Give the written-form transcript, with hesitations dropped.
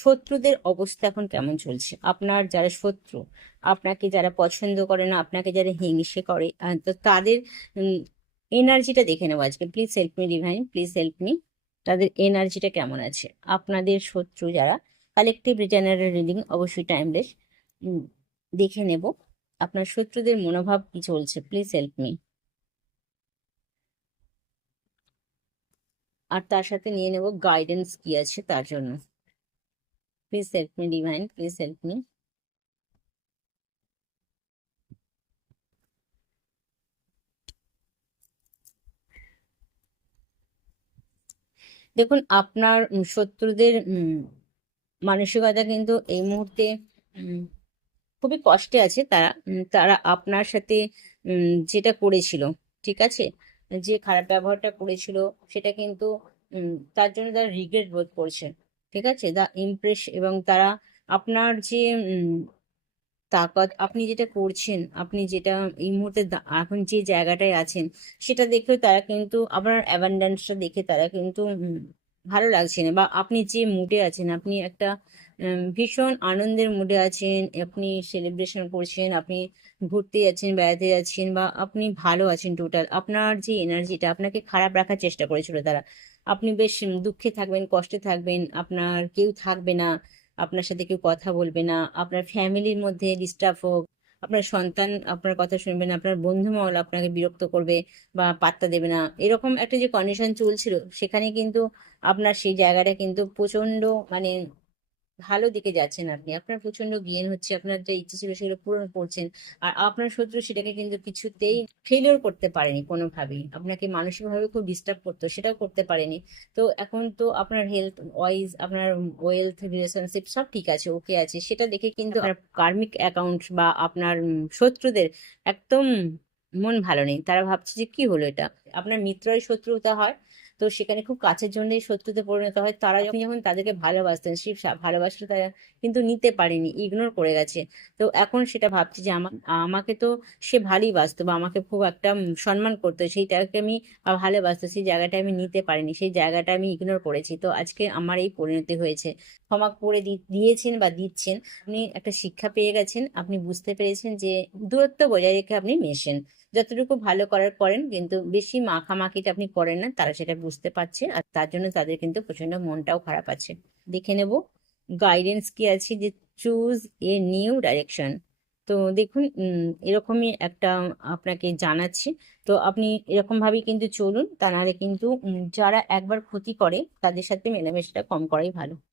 শত্রুদের অবস্থা এখন কেমন চলছে? আপনার যারা শত্রু, আপনাকে যারা পছন্দ করে না, আপনাকে যারা হিংসে করে, তো তাদের এনার্জিটা দেখে নেবো আজকে। Please help me divine, please help me. তাদের এনার্জিটা কেমন আছে? আপনাদের শত্রু যারা, কালেকটিভ জেনারেল রিডিং, অবশ্যই টাইমলেস। দেখে নেব আপনার শত্রুদের মনোভাব কি চলছে। Please help me. আর তার সাথে নিয়ে নেব গাইডেন্স কি আছে তার জন্য। Please help me divine, please help me. দেখুন, আপনার শত্রুদের মানসিকতা কিন্তু এই মুহূর্তে উম, খুবই কষ্টে আছে তারা। তারা আপনার সাথে যেটা করেছিল, ঠিক আছে, যে খারাপ ব্যবহারটা করেছিল, সেটা কিন্তু তার জন্য তারা রিগ্রেট বোধ করছে। ঠিক আছে, দা ইমপ্রেস, এবং তারা আপনার যে তাকত, আপনি যেটা করছেন, আপনি যেটা এই মুহূর্তে এখন যে জায়গাটায় আছেন, সেটা দেখেও তারা কিন্তু আপনার অ্যাবান্ডেন্সটা দেখে তারা কিন্তু ভালো লাগছে না। বা আপনি যে মুডে আছেন, আপনি একটা ভীষণ আনন্দের মুডে আছেন, আপনি সেলিব্রেশন করছেন, আপনি ঘুরতে যাচ্ছেন, বেড়াতে যাচ্ছেন, বা আপনি ভালো আছেন। টোটাল আপনার যে এনার্জিটা, আপনাকে খারাপ রাখার চেষ্টা করেছিল তারা। আপনি বেশ দুঃখে থাকবেন, কষ্টে থাকবেন, আপনার কেউ থাকবে না, আপনার সাথে কেউ কথা বলবে না, আপনার ফ্যামিলির মধ্যে ডিস্টার্ব হোক, আপনার সন্তান আপনার কথা শুনবে না, আপনার বন্ধু মহল আপনাকে বিরক্ত করবে বা পাত্তা দেবে না, এরকম একটা যে কন্ডিশন চলছিল, সেখানে কিন্তু আপনার সেই জায়গাটা কিন্তু প্রচন্ড, মানে ভালো দিকে যাচ্ছেন আপনি। আপনার প্রচন্ড জ্ঞান হচ্ছে, আপনার যে ইচ্ছে ছিল সেগুলো পূরণ করছেন। আর আপনার শত্রু সেটাকে কিন্তু কিছুতেই ফেলিওর করতে পারেনি কোনোভাবেই। আপনাকে মানসিকভাবে খুব ডিস্টার্ব করতো, সেটাও করতে পারেনি। তো এখন তো আপনার হেলথ ওয়াইজ, আপনার ওয়েলথ, রিলেশনশিপ সব ঠিক আছে, ওকে আছে, সেটা দেখে কিন্তু আপনার কার্মিক অ্যাকাউন্ট বা আপনার শত্রুদের একদম মন ভালো নেই। তারা ভাবছে যে কি হলো এটা। আপনার মিত্রই শত্রুতা হয়, তো সেখানে খুব কাছের জন্যই শত্রুতে পরিণত হয়। তারা যখন যখন তাদেরকে ভালোবাসতেন, সেই ভালোবাসাটা তারা কিন্তু নিতে পারেনি, ইগনোর করে গেছে। তো এখন সেটা ভাবছি যে আমাকে তো সে ভালোই বাসতো, বা আমাকে খুব একটা সম্মান করতো, সেইটাকে আমি ভালোবাসতো, সেই জায়গাটা আমি নিতে পারিনি, সেই জায়গাটা আমি ইগনোর করেছি। তো আজকে আমার এই পরিণতি হয়েছে। ক্ষমা করে দিয়েছেন বা দিচ্ছেন। আপনি একটা শিক্ষা পেয়ে গেছেন, আপনি বুঝতে পেরেছেন যে দূরত্ব বজায় রেখে আপনি মেশেন, যতটুকু ভালো করার করেন, কিন্তু বেশি মাখামাখিটা আপনি করেন না। তারা সেটা বুঝতে পারছে, আর তার জন্য তাদের কিন্তু প্রচন্ড মনটাও খারাপ আছে। দেখে নেব গাইডেন্স কি আছে, যে চুজ এ নিউ ডাইরেকশন। তো দেখুন, এরকমই একটা আপনাকে জানাচ্ছি। তো আপনি এরকম ভাবেই কিন্তু চলুন, তা নাহলে কিন্তু যারা একবার ক্ষতি করে তাদের সাথে মেলামেশাটা কম করাই ভালো।